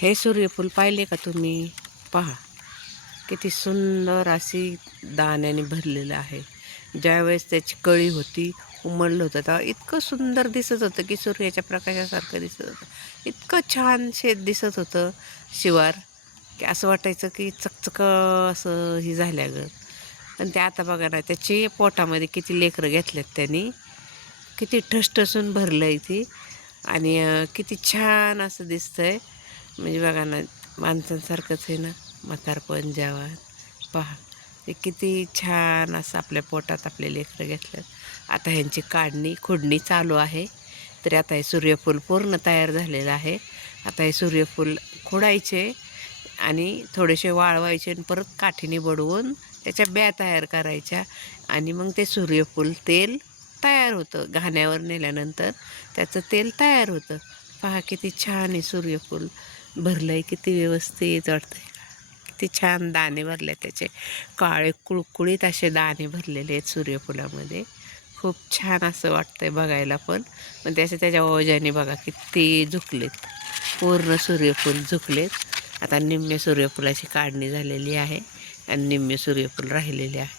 हे सूर्यफूल पाहिले का तुम्ही? पहा किती सुंदर अशी दाण्याने भरलेलं आहे. ज्यावेळेस त्याची कळी होती उमळलं होतं तेव्हा इतकं सुंदर दिसत होतं की सूर्याच्या प्रकाशासारखं दिसत होतं. इतकं छान शेत दिसत होतं शिवार की असं वाटायचं की चकचक असं ही झाल्यागत पण ते आता बघा ना त्याची पोटामध्ये किती लेकरं घेतल्यात त्यांनी. किती ठसठसून भरलं आहे ती. आणि किती छान असं दिसतंय. म्हणजे बघा ना माणसांसारखंच आहे ना म्हातारपण जेवण. पहा ते किती छान असं आपल्या पोटात आपले लेकरं घेतलं आता ह्यांची काढणी खुडणी चालू आहे. तरी आता हे सूर्यफूल पूर्ण तयार झालेलं आहे. आता हे सूर्यफूल खोडायचे आणि थोडेसे वाळवायचे आणि परत काठीने बडवून त्याच्या ब्या तयार करायच्या आणि मग ते सूर्यफूल तेल तयार होतं. घाण्यावर नेल्यानंतर त्याचं तेल तयार होतं. पहा किती छान आहे सूर्यफूल. भरलं आहे किती व्यवस्थित वाटतंय. किती छान दाणे भरले त्याचे. काळे कुळकुळीत असे दाणे भरलेले आहेत सूर्यफुलामध्ये. खूप छान असं वाटतंय बघायला पण. पण त्याचे त्याच्या ओजाने बघा किती झुकलेत. पूर्ण सूर्यफूल झुकलेत. आता निम्म्य सूर्यफुलाची काढणी झालेली आहे आणि निम्म्य सूर्यफूल राहिलेले आहे.